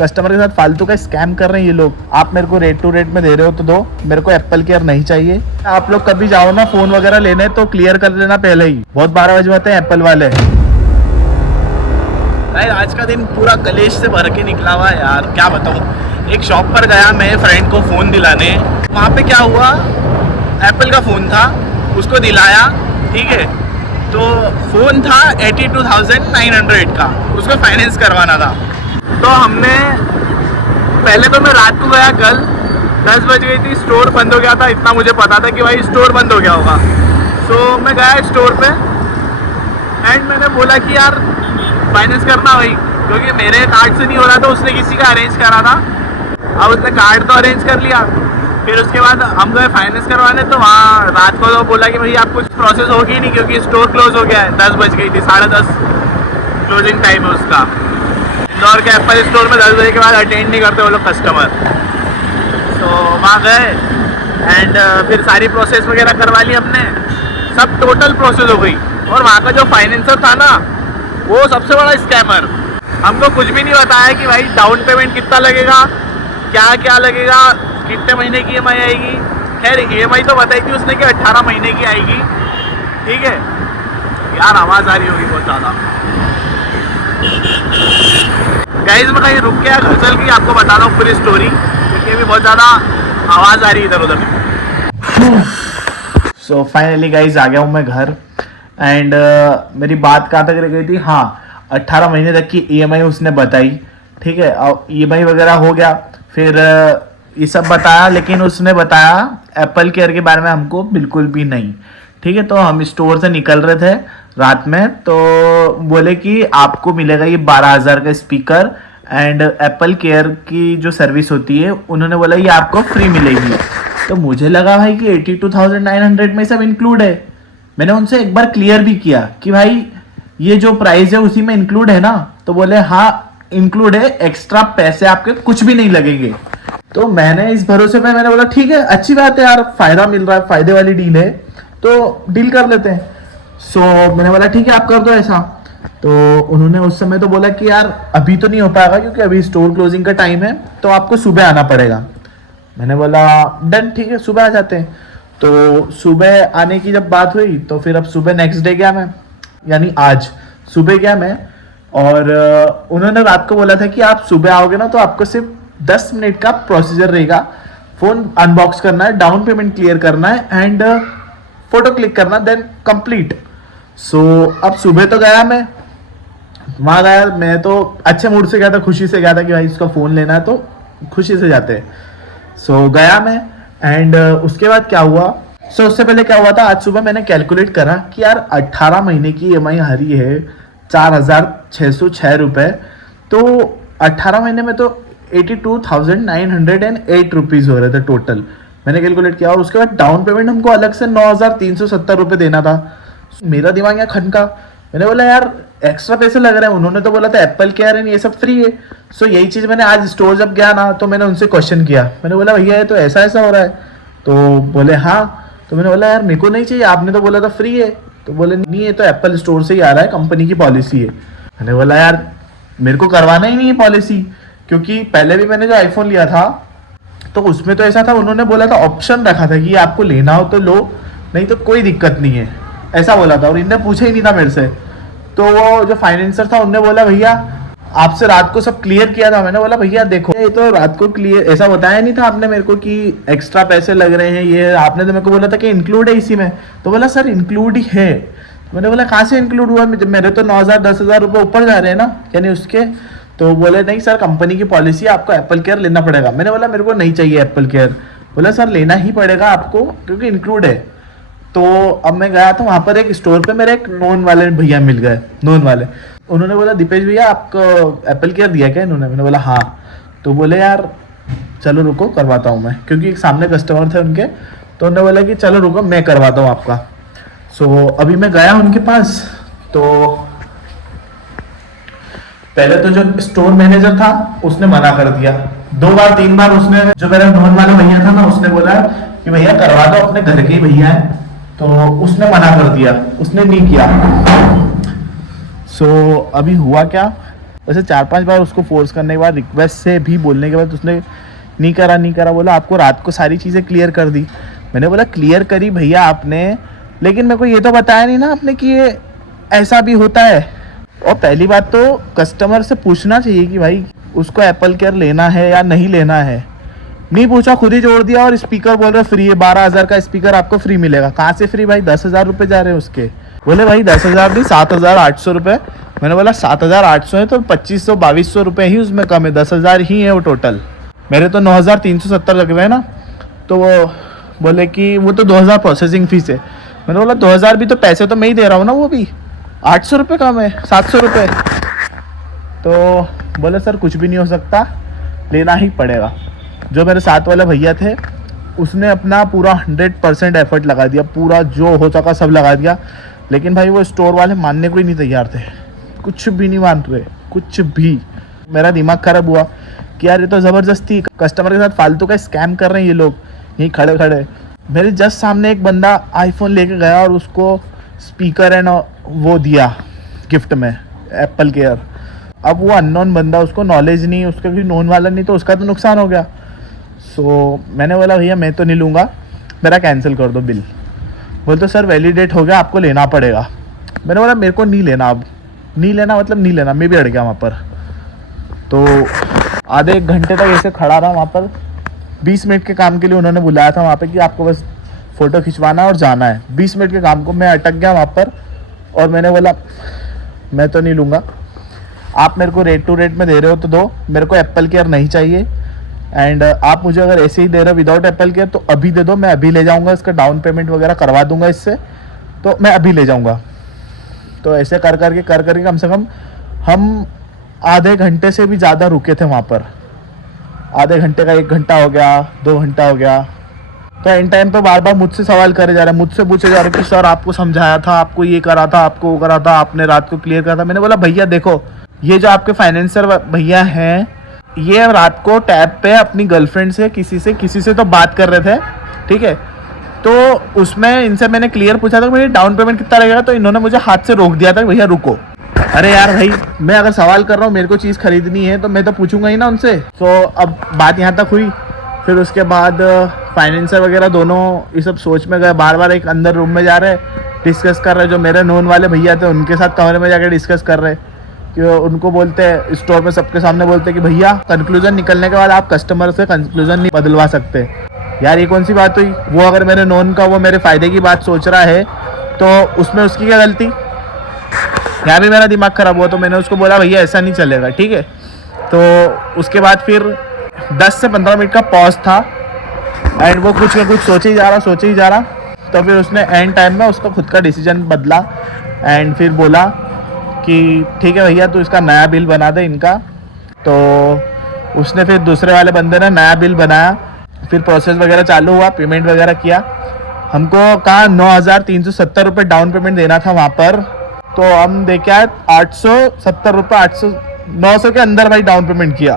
Customer के साथ फालतू का स्कैम कर रहे हैं ये लोग। आप मेरे को रेट टू रेट में दे रहे हो तो दो, मेरे को एप्पल केयर नहीं चाहिए। आप लोग कभी जाओ ना फोन वगैरह लेने तो क्लियर कर लेना पहले ही, बहुत 12 बजवाते हैं एप्पल वाले। आज का दिन पूरा कलेश से भर के निकला हुआ है यार, क्या बताऊँ। एक शॉप पर गया मैं फ्रेंड को फ़ोन दिलाने, वहाँ पे क्या हुआ, एप्पल का फ़ोन था, उसको दिलाया, ठीक है। तो फ़ोन था 82,900 का, उसको फाइनेंस करवाना था। तो हमने पहले तो मैं रात को गया, कल 10 बज गई थी, स्टोर बंद हो गया था, इतना मुझे पता था कि भाई स्टोर बंद हो गया होगा। तो मैं गया स्टोर पे एंड मैंने बोला कि यार फाइनेंस करना भाई, क्योंकि मेरे कार्ड से नहीं हो रहा था, उसने किसी का अरेंज करा था। अब उसने कार्ड तो अरेंज कर लिया, फिर उसके बाद हम गए फाइनेंस करवाने। तो वहाँ रात को तो बोला कि भाई आप कुछ प्रोसेस होगी नहीं, क्योंकि स्टोर क्लोज हो गया है, 10 बज गई थी, 10:30 क्लोजिंग टाइम है उसका। इंदौर के एप्पल स्टोर में 10 बजे के बाद अटेंड नहीं करते वो लोग कस्टमर। तो वहाँ गए एंड फिर सारी प्रोसेस वगैरह करवा ली हमने, सब टोटल प्रोसेस हो गई। और वहाँ का जो फाइनेंसर था ना, वो सबसे बड़ा स्कैमर, हमको कुछ भी नहीं बताया कि भाई डाउन पेमेंट कितना लगेगा, क्या क्या लगेगा, कितने महीने की EMI आएगी। खैर EMI तो बताई थी उसने कि 18 महीने की आएगी, ठीक है। यार आवाज़ आ रही होगी बहुत ज़्यादा। गाइस मैं कहीं रुक गया घसल की, आपको बता रहा हूँ पूरी स्टोरी, क्योंकि अभी बहुत ज़्यादा आवाज़ आ रही है इधर उधर। सो फाइनली गाइस आ गया हूँ मैं घर एंड मेरी बात कहाँ तक रह गई थी, हाँ 18 महीने तक की EMI उसने बताई, ठीक है। अब EMI वगैरह हो गया, फिर ये सब बताया, लेकिन उसने बताया एप्पल केयर के बारे में हमको बिल्कुल भी नहीं, ठीक है। तो हम स्टोर से निकल रहे थे रात में, तो बोले कि आपको मिलेगा ये 12,000 का स्पीकर एंड एप्पल केयर की जो सर्विस होती है, उन्होंने बोला ये आपको फ्री मिलेगी। तो मुझे लगा भाई कि 82,900 में सब इंक्लूड है। मैंने उनसे एक बार क्लियर भी किया कि भाई ये जो प्राइस है उसी में इंक्लूड है ना, तो बोले हाँ इंक्लूड है, एक्स्ट्रा पैसे आपके कुछ भी नहीं लगेंगे। तो मैंने इस भरोसे में मैंने बोला ठीक है, अच्छी बात है यार, फायदा मिल रहा है, फायदे वाली डील है, तो डील कर लेते हैं। सो मैंने बोला ठीक है आप कर दो ऐसा। तो उन्होंने उस समय तो बोला कि यार अभी तो नहीं हो पाएगा, क्योंकि अभी स्टोर क्लोजिंग का टाइम है, तो आपको सुबह आना पड़ेगा। मैंने बोला डन, ठीक है सुबह आ जाते हैं। तो सुबह आने की जब बात हुई, तो फिर अब सुबह नेक्स्ट डे गया मैं, यानी आज सुबह गया मैं, और उन्होंने रात को बोला था कि आप सुबह आओगे ना तो आपको सिर्फ 10 मिनट का प्रोसीजर रहेगा, फ़ोन अनबॉक्स करना है, डाउन पेमेंट क्लियर करना है एंड फोटो क्लिक करना, देन कंप्लीट। सो अब सुबह तो गया मैं, वहाँ गया, मैं तो अच्छे मूड से गया था, खुशी से गया था कि भाई इसका फ़ोन लेना है, तो खुशी से जाते हैं। सो गया मैं एंड उसके बाद क्या हुआ, उससे पहले क्या हुआ था, आज सुबह मैंने कैलकुलेट करा कि यार 18 महीने की EMI हरी है 4,606 रुपये, तो 18 महीने में तो 82,908 रुपीज़ हो रहे थे टोटल। मैंने कैलकुलेट किया, और उसके बाद डाउन पेमेंट हमको अलग से 9,370 रुपये देना था। मेरा दिमाग यहाँ खनका, मैंने बोला यार एक्स्ट्रा पैसे लग रहे हैं, उन्होंने तो बोला था एप्पल केयर एंड ये सब फ्री है। सो यही चीज़ मैंने आज स्टोर जब गया ना, तो मैंने उनसे क्वेश्चन किया, मैंने बोला भैया ये तो ऐसा ऐसा हो रहा है, तो बोले हाँ। तो मैंने बोला यार मेरे को नहीं चाहिए, आपने तो बोला था फ्री है। तो बोले नहीं ये तो एप्पल स्टोर से ही आ रहा है, कंपनी की पॉलिसी है। मैंने बोला यार मेरे को करवाना ही नहीं है पॉलिसी, क्योंकि पहले भी मैंने जो आईफोन लिया था तो उसमें तो ऐसा था, उन्होंने बोला था ऑप्शन रखा था कि आपको लेना हो तो लो, नहीं तो कोई दिक्कत नहीं है, ऐसा बोला था। और इनने पूछा ही नहीं था मेरे से। तो वो जो फाइनेंसर था उनने बोला भैया आपसे रात को सब क्लियर किया था। मैंने बोला भैया देखो ये तो रात को क्लियर, ऐसा बताया नहीं था आपने मेरे को कि एक्स्ट्रा पैसे लग रहे हैं, ये आपने तो मेरे को बोला था कि इंक्लूड है इसी में। तो बोला सर इंक्लूड ही है। मैंने बोला कहाँ से इंक्लूड हुआ, मेरे तो 9,000 10,000 रुपये ऊपर जा रहे हैं ना, यानी उसके। तो बोले नहीं सर कंपनी की पॉलिसी है, आपको एप्पल केयर लेना पड़ेगा। मैंने बोला मेरे को नहीं चाहिए एप्पल केयर। बोला सर लेना ही पड़ेगा आपको क्योंकि इंक्लूड है। तो अब मैं गया था वहाँ पर एक स्टोर पे, मेरे एक नोन वाले भैया मिल गए, नोन वाले। उन्होंने बोला दीपेश भैया आपको एप्पल केयर दिया क्या इन्होंने? मैंने बोला हाँ। तो बोले यार चलो रुको करवाता हूँ मैं, क्योंकि सामने कस्टमर थे उनके। तो उन्होंने बोला कि चलो रुको मैं करवाता हूँ आपका। सो अभी मैं गया उनके पास। तो पहले तो जो स्टोर मैनेजर था उसने मना कर दिया, 2 बार 3 बार उसने, जो मेरा नॉन वाला भैया था ना उसने बोला कि भैया करवा दो, अपने घर के ही भैया है। तो उसने मना कर दिया, उसने नहीं किया। सो अभी हुआ क्या, वैसे 4-5 बार उसको फोर्स करने के बाद, रिक्वेस्ट से भी बोलने के बाद उसने नहीं करा। बोला आपको रात को सारी चीज़ें क्लियर कर दी। मैंने बोला क्लियर करी भैया आपने, लेकिन मेरे को ये तो बताया नहीं ना आपने कि ये ऐसा भी होता है। और पहली बात तो कस्टमर से पूछना चाहिए कि भाई उसको एप्पल केयर लेना है या नहीं लेना है। नहीं पूछा, खुद ही जोड़ दिया। और स्पीकर बोल रहे फ्री है, 12,000 का स्पीकर आपको फ्री मिलेगा। कहाँ से फ्री भाई, 10,000 रुपये जा रहे हैं उसके। बोले भाई 10,000 नहीं 7,800 रुपये। मैंने बोला 7,800 है तो 2,500-2,200 रुपये ही उसमें कम है, 10,000 ही है वो टोटल। मेरे तो 9,370 लग रहे हैं ना। तो वो बोले कि वो तो 2,000 प्रोसेसिंग फीस है। मैंने बोला 2,000 भी तो पैसे तो मैं ही दे रहा हूँ ना, वो भी 800 रुपये कम है, 700 रुपये। तो बोले सर कुछ भी नहीं हो सकता, लेना ही पड़ेगा। जो मेरे साथ वाले भैया थे उसने अपना पूरा 100% एफर्ट लगा दिया, पूरा जो हो सका सब लगा दिया। लेकिन भाई वो स्टोर वाले मानने को ही नहीं तैयार थे, कुछ भी नहीं मान रहे, कुछ भी। मेरा दिमाग खराब हुआ कि यार ये तो ज़बरदस्ती कस्टमर के साथ फालतू का स्कैम कर रहे हैं ये लोग, यहीं खड़े खड़े। मेरे जस्ट सामने एक बंदा आईफोन लेके गया और उसको स्पीकर एंड वो दिया गिफ्ट में, एप्पल केयर। अब वो अननोन बंदा, उसको नॉलेज नहीं, उसका भी नोन वाला नहीं, तो उसका तो नुकसान हो गया। सो मैंने बोला भैया मैं तो नहीं लूँगा, मेरा कैंसिल कर दो बिल। बोलते सर वैलिडेट हो गया, आपको लेना पड़ेगा। मैंने बोला मेरे को नहीं लेना, अब नहीं लेना मतलब नहीं लेना। मैं भी अड़ गया वहाँ पर। तो आधे एक घंटे तक ऐसे खड़ा रहा वहाँ पर। 20 मिनट के काम के लिए उन्होंने बुलाया था वहाँ पे कि आपको बस फ़ोटो खिंचवाना है और जाना है। 20 मिनट के काम को मैं अटक गया वहाँ पर। और मैंने बोला मैं तो नहीं लूँगा, आप मेरे को रेट टू रेट में दे रहे हो तो दो, मेरे को एप्पल केयर नहीं चाहिए। एंड आप मुझे अगर ऐसे ही दे रहे हो विदाउट एप्पल केयर तो अभी दे दो, मैं अभी ले जाऊँगा, इसका डाउन पेमेंट वगैरह करवा दूँगा इससे, तो मैं अभी ले जाऊँगा। तो ऐसे कर करके कम से कम हम आधे घंटे से भी ज़्यादा रुके थे वहाँ पर। आधे घंटे का 1 घंटा हो गया, 2 घंटा हो गया। तो इन टाइम पे बार बार मुझसे सवाल करे जा रहे हैं, मुझसे पूछे जा रहे हैं कि सर आपको समझाया था, आपको ये करा था, आपको वो करा था, आपने रात को क्लियर करा था। मैंने बोला भैया देखो, ये जो आपके फाइनेंसर भैया हैं, ये रात को टैब पे अपनी गर्लफ्रेंड से किसी से तो बात कर रहे थे, ठीक है। तो उसमें इनसे मैंने क्लियर पूछा था भैया डाउन पेमेंट कितना लगेगा, तो इन्होंने मुझे हाथ से रोक दिया था भैया रुको। अरे यार भाई, मैं अगर सवाल कर रहा हूँ, मेरे को चीज़ खरीदनी है तो मैं तो पूछूंगा ही ना उनसे। तो अब बात यहाँ तक हुई। फिर उसके बाद फाइनेंसर वगैरह दोनों ये सब सोच में गए, बार बार एक अंदर रूम में जा रहे डिस्कस कर रहे। जो मेरे नोन वाले भैया थे उनके साथ कमरे में जाकर डिस्कस कर रहे कि उनको बोलते हैं स्टोर में सबके सामने बोलते कि भैया कंक्लूजन निकलने के बाद आप कस्टमर से कंक्लूजन नहीं बदलवा सकते। यार ये कौन सी बात हुई? वो अगर मेरे नोन का वो मेरे फ़ायदे की बात सोच रहा है तो उसमें उसकी क्या गलती? यहाँ भी मेरा दिमाग ख़राब हुआ। तो मैंने उसको बोला भैया ऐसा नहीं चलेगा, ठीक है। तो उसके बाद फिर 10 से 15 मिनट का पॉज था एंड वो कुछ ना कुछ सोचे ही जा रहा। तो फिर उसने एंड टाइम में उसका खुद का डिसीजन बदला एंड फिर बोला कि ठीक है भैया तू इसका नया बिल बना दे इनका। तो उसने फिर दूसरे वाले बंदे ने नया बिल बनाया, फिर प्रोसेस वगैरह चालू हुआ, पेमेंट वगैरह किया। हमको कहा 9,370 रुपये डाउन पेमेंट देना था वहाँ पर, तो हम देखे 870 रुपये, 900 के अंदर भाई डाउन पेमेंट किया,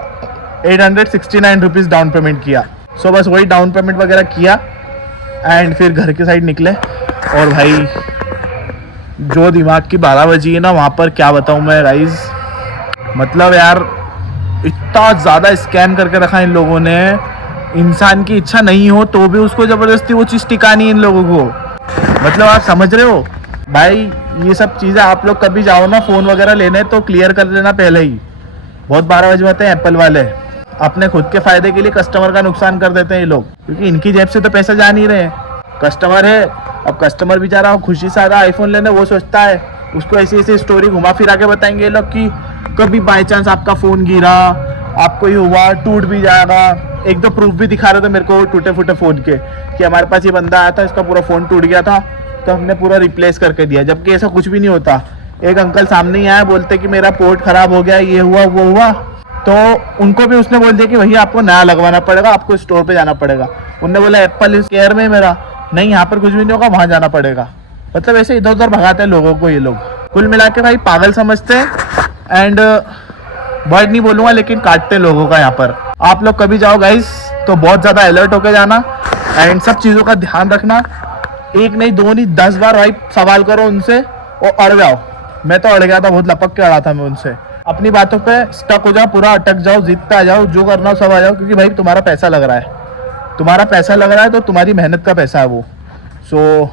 869 रुपीज़ डाउन पेमेंट किया। सो बस वही डाउन पेमेंट वगैरह किया एंड फिर घर के साइड निकले। और भाई जो दिमाग की 12 बजी है ना वहाँ पर, क्या बताऊँ मैं गाइज, मतलब यार इतना ज़्यादा स्कैम करके रखा इन लोगों ने। इंसान की इच्छा नहीं हो तो भी उसको ज़बरदस्ती वो चीज़ टिकानी है इन लोगों को। मतलब आप समझ रहे हो भाई, ये सब चीज़ें आप लोग कभी जाओ ना फ़ोन वगैरह लेने तो क्लियर कर लेना पहले ही। बहुत 12 बजे आते हैं एप्पल वाले, अपने खुद के फ़ायदे के लिए कस्टमर का नुकसान कर देते हैं ये लोग, क्योंकि इनकी जेब से तो पैसा जा नहीं रहे। कस्टमर है, अब कस्टमर बेचारा खुशी से आता आईफोन लेने, वो सोचता है उसको ऐसी ऐसी स्टोरी घुमा फिरा के बताएंगे ये लोग कि कभी बाई चांस आपका फ़ोन गिरा, आपको ये हुआ, टूट भी जाएगा। एक दो प्रूफ भी दिखा रहे थे मेरे को टूटे फूटे फ़ोन के कि हमारे पास ये बंदा आया था, इसका पूरा फ़ोन टूट गया था तो हमने पूरा रिप्लेस करके दिया, जबकि ऐसा कुछ भी नहीं होता। एक अंकल सामने ही आया, बोलते कि मेरा पोर्ट ख़राब हो गया, ये हुआ वो हुआ, तो उनको भी उसने बोल दिया कि भैया आपको नया लगवाना पड़ेगा, आपको स्टोर पे जाना पड़ेगा। उनने बोला एप्पल केयर में मेरा नहीं, यहाँ पर कुछ भी नहीं होगा, वहाँ जाना पड़ेगा। मतलब ऐसे इधर उधर भगाते हैं लोगों को ये लोग। कुल मिला के भाई पागल समझते हैं एंड वर्ड नहीं बोलूँगा लेकिन काटते हैं लोगों का यहाँ पर। आप लोग कभी जाओ गाइस तो बहुत ज़्यादा अलर्ट होकर जाना एंड सब चीज़ों का ध्यान रखना। एक नहीं, दो नहीं, 10 बार भाई सवाल करो उनसे और अड़ जाओ। मैं तो अड़ गया था, बहुत लपक के अड़ा था मैं उनसे। अपनी बातों पे स्टक हो जाओ, पूरा अटक जाओ, जिद पे आ जाओ, जो करना हो सब आ जाओ, क्योंकि भाई तुम्हारा पैसा लग रहा है, तुम्हारा पैसा लग रहा है तो तुम्हारी मेहनत का पैसा है वो। सो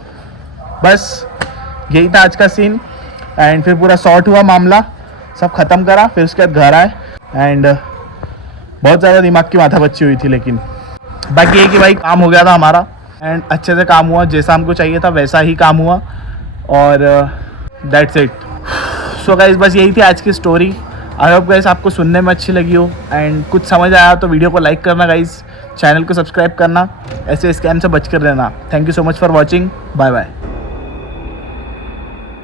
बस यही था आज का सीन। एंड फिर पूरा सॉर्ट हुआ मामला, सब ख़त्म करा, फिर उसके बाद घर आए। एंड बहुत ज़्यादा दिमाग की माथा बच्ची हुई थी, लेकिन बाकी ये कि भाई काम हो गया था हमारा एंड अच्छे से काम हुआ, जैसा हमको चाहिए था वैसा ही काम हुआ, और दैट्स इट। सो गाइस बस यही थी आज की स्टोरी। आई होप गाइस आपको सुनने में अच्छी लगी हो एंड कुछ समझ आया तो वीडियो को लाइक करना गाइस, चैनल को सब्सक्राइब करना, ऐसे स्कैम से बच कर रहना। Thank you so much for watching, bye bye.